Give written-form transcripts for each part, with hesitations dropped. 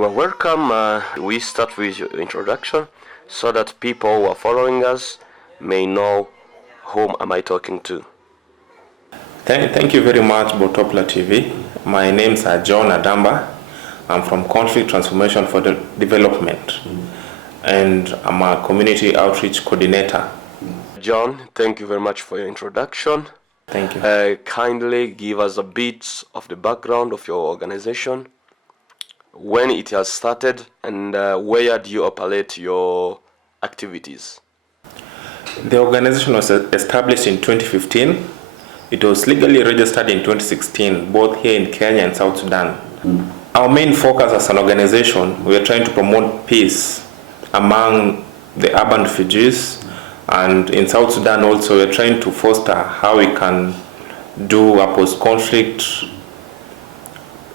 You are welcome. We start with your introduction so that people who are following us may know whom am I talking to. Thank you very much, Botopla TV. My name is John Adamba. I'm from Conflict Transformation for Development, and I'm a community outreach coordinator. John, thank you very much for your introduction. Thank you. Kindly give us a bit of the background of your organization, when it has started, and where do you operate your activities? The organization was established in 2015. It was legally registered in 2016, both here in Kenya and South Sudan. Our main focus as an organization, we are trying to promote peace among the urban refugees, and in South Sudan also we are trying to foster how we can do a post-conflict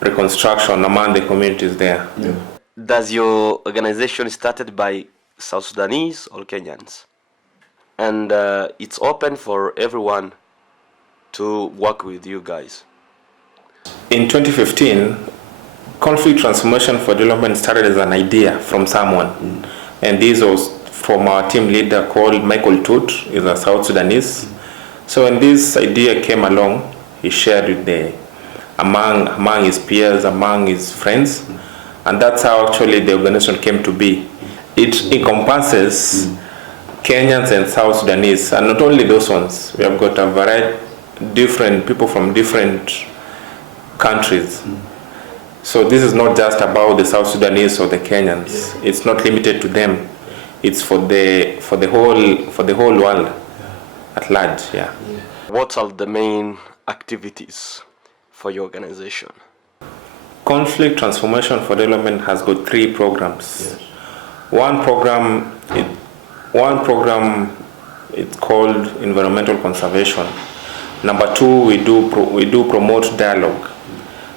reconstruction among the communities there. Yeah. Does your organization started by South Sudanese or Kenyans? And it's open for everyone to work with you guys. In 2015, Conflict Transformation for Development started as an idea from someone. And this was from our team leader called Michael Tut, he's a South Sudanese. So when this idea came along, he shared it among his peers, among his friends, and that's how actually the organization came to be. It encompasses Kenyans and South Sudanese, and not only those ones. We have got a variety different people from different countries. So this is not just about the South Sudanese or the Kenyans. Yeah. It's not limited to them. It's for the whole world at large. Yeah. What are the main activities for your organization? Conflict Transformation for Development has got 3 programs. Yes. One program it's called environmental conservation. Number 2, we do promote dialogue.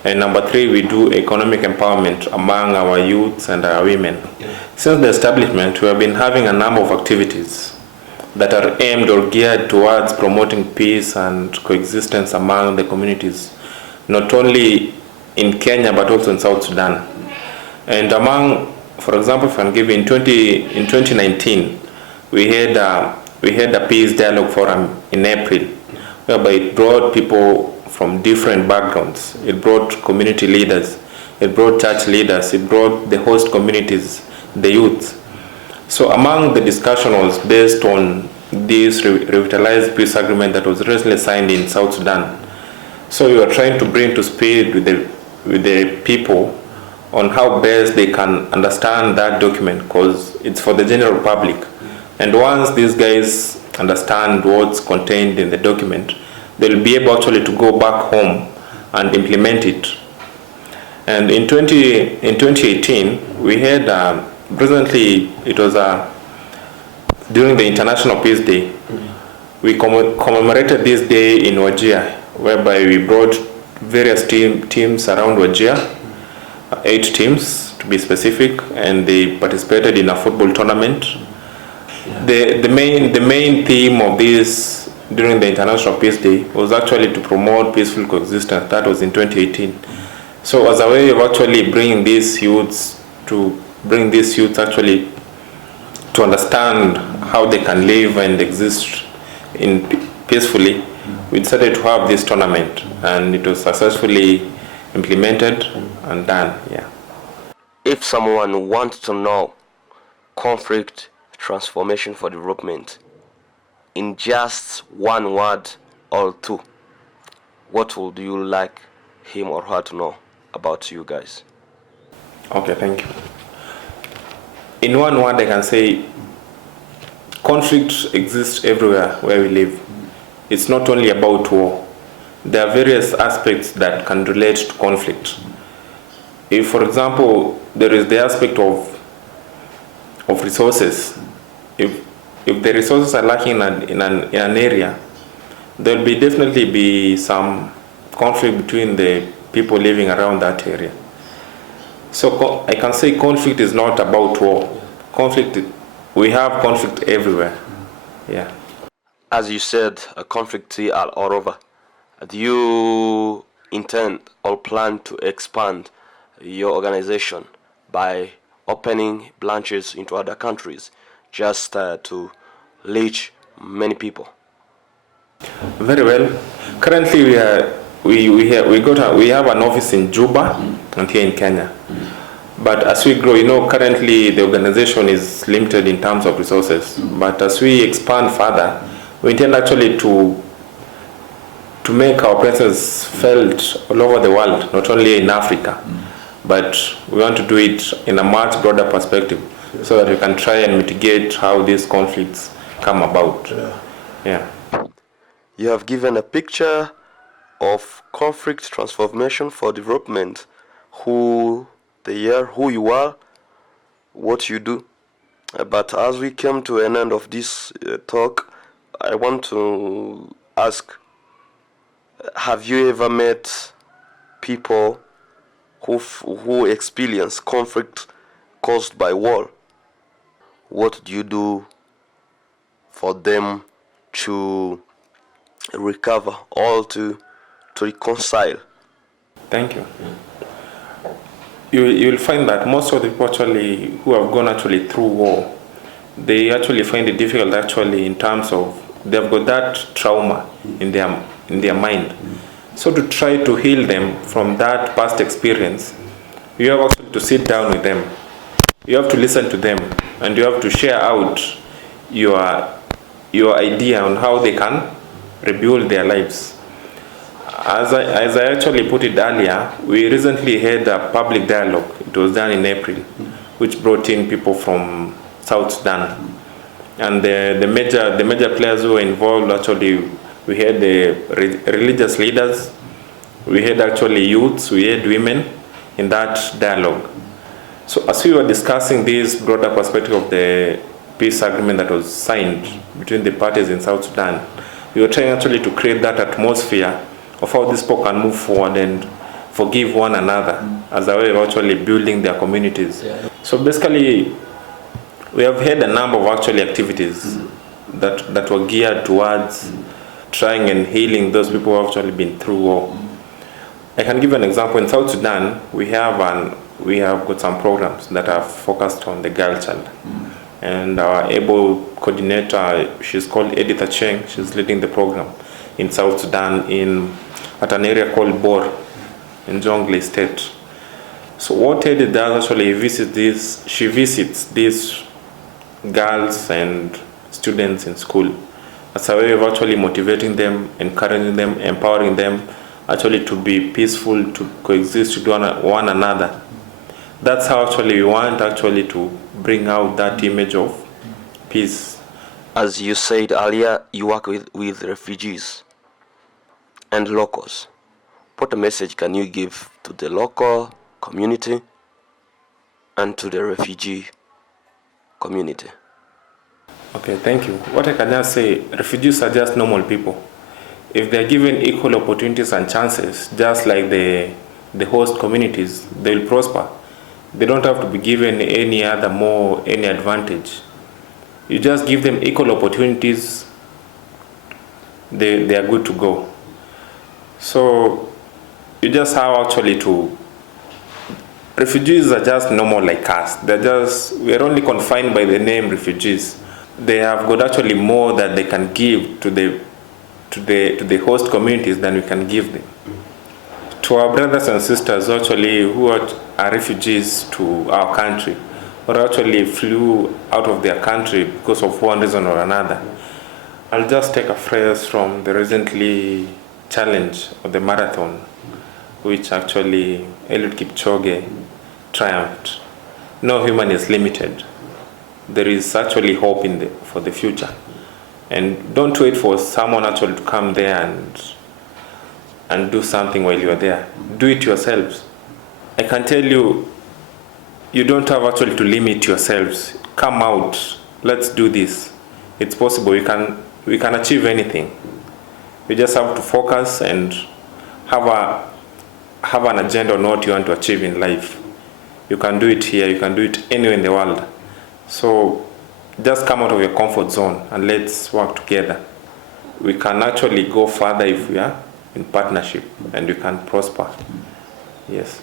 And number 3, we do economic empowerment among our youths and our women. Since the establishment, we have been having a number of activities that are aimed or geared towards promoting peace and coexistence among the communities, not only in Kenya but also in South Sudan. And for example, if I can give in 2019, we had a peace dialogue forum in April, whereby it brought people from different backgrounds. It brought community leaders, it brought church leaders, it brought the host communities, the youth. So among the discussion was based on this revitalized peace agreement that was recently signed in South Sudan. So we were trying to bring to speed with the people on how best they can understand that document, because it's for the general public. And once these guys understand what's contained in the document, they'll be able actually to go back home and implement it. And in 2018, we had, presently it was during the International Peace Day, we commemorated this day in Wajir, whereby we brought various teams around Wajir, 8 teams to be specific, and they participated in a football tournament. The main theme of this during the International Peace Day was actually to promote peaceful coexistence. That was in 2018. So as a way of actually bringing these youths actually to understand how they can live and exist peacefully, we decided to have this tournament, and it was successfully implemented and done. Yeah. If someone wants to know Conflict Transformation for Development in just one word or 2, what would you like him or her to know about you guys? Okay, thank you. In one word, I can say conflict exists everywhere where we live. It's not only about war. There are various aspects that can relate to conflict. If, for example, there is the aspect of resources, if the resources are lacking in an area, there will definitely be some conflict between the people living around that area. So I can say conflict is not about war. We have conflict everywhere. Yeah. As you said, a conflict are all over. Do you intend or plan to expand your organization by opening branches into other countries just to reach many people? Very well. Currently, we have an office in Juba and here in Kenya. But as we grow, currently the organization is limited in terms of resources. But as we expand further, we intend actually to make our presence felt all over the world, not only in Africa, but we want to do it in a much broader perspective, so that we can try and mitigate how these conflicts come about. Yeah. You have given a picture of conflict transformation for development, who you are, what you do. But as we come to an end of this talk, I want to ask, have you ever met people who experience conflict caused by war? What do you do for them to recover or to reconcile? Thank you. You'll find that most of the people who have gone through war, they actually find it difficult in terms of they've got that trauma in their mind. So to try to heal them from that past experience, you have actually to sit down with them. You have to listen to them, and you have to share out your idea on how they can rebuild their lives. As I actually put it earlier, we recently had a public dialogue. It was done in April, which brought in people from South Sudan. And the major players who were involved, we had the religious leaders, we had youths, we had women in that dialogue. So as we were discussing this broader perspective of the peace agreement that was signed between the parties in South Sudan, we were trying to create that atmosphere of how these people can move forward and forgive one another as a way of building their communities. Yeah. So basically, we have had a number of activities that were geared towards trying and healing those people who have been through war. I can give an example. In South Sudan, we have got some programs that are focused on the girl child. And our able coordinator, she's called Edith Acheng, she's leading the program in South Sudan at an area called Bor in Jonglei State. So what Edith does she visits these girls and students in school as a way of motivating them, encouraging them, empowering them to be peaceful, to coexist with one another. That's how we want to bring out that image of peace. As you said earlier, you work with refugees and locals. What a message can you give to the local community and to the refugee community? Okay, thank you. What I can just say, refugees are just normal people. If they're given equal opportunities and chances, just like the host communities, they'll prosper. They don't have to be given any advantage. You just give them equal opportunities, they are good to go. So you just have refugees are just normal like us. We're only confined by the name refugees. They have got more that they can give to the host communities than we can give them. To our brothers and sisters who are refugees to our country, or flew out of their country because of one reason or another, I'll just take a phrase from the recently challenge of the marathon, which Eliud Kipchoge triumphed. No human is limited. There is hope for the future. And don't wait for someone to come there and do something while you are there. Do it yourselves. I can tell you, you don't have to limit yourselves. Come out. Let's do this. It's possible. We can achieve anything. You just have to focus and have an agenda on what you want to achieve in life. You can do it here. You can do it anywhere in the world. So just come out of your comfort zone and let's work together. We can go further if we are in partnership, and we can prosper. Yes.